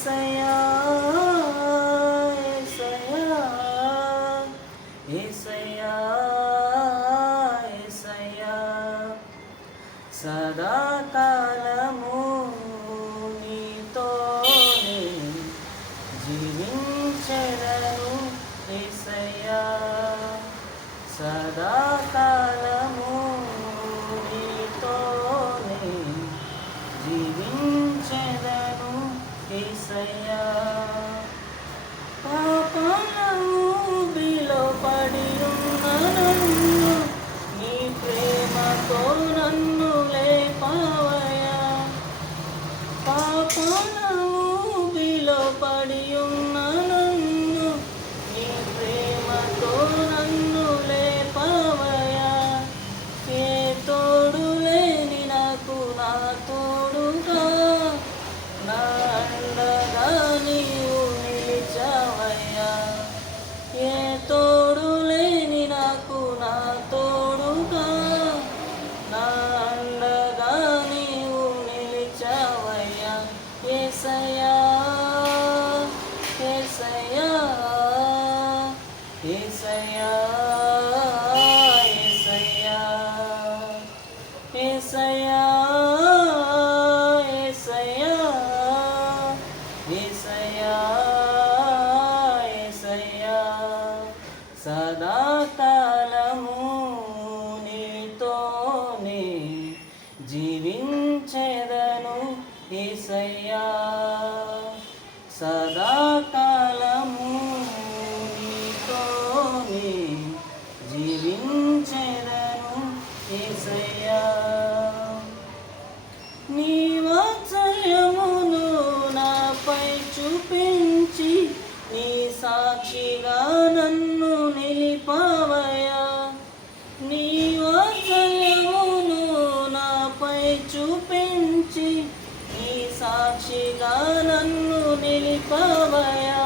యేసయ్యా యేసయ్యా యేసయ్యా యేసయ్యా సదాకాలము నీతోనే జీవించెదను యేసయ్యా సదాకాలము నీతోనే జీవించెదను యేసయ్యా పాపాల ఊబిలో పడి ఉన్న నన్ను నీ ప్రేమతో నన్ను లేపావయ్యా పాపాల ఊబిలో పడి ఉన్న నన్ను నీ ప్రేమతో నన్ను లేపావయ్యా ఏ తోడు లేని నాకు నా తోడుగా నా అండగా నీవు నిలిచావయ్యా ఏ తోడు లేని నాకు నా తోడుగా నా అండగా నీవు నిలిచావయ్యా యేసయ్యా యేసయ్యా యేసయ్యా యేసయ్యా యేసయ్యా యేసయ్యా యేసయ్యా సదాకాలము నీతోనే జీవించెదను యేసయ్యా సదాకాలము నీతోనే జీవించెదను యేసయ్యా నీ వాత్సల్యమును నాపై చూపించి నీ సాక్షిగా నన్ను నిలిపావయ్యా నీ వాత్సల్యమును నాపై చూపించి నీ సాక్షిగా నన్ను నిలిపావయ్యా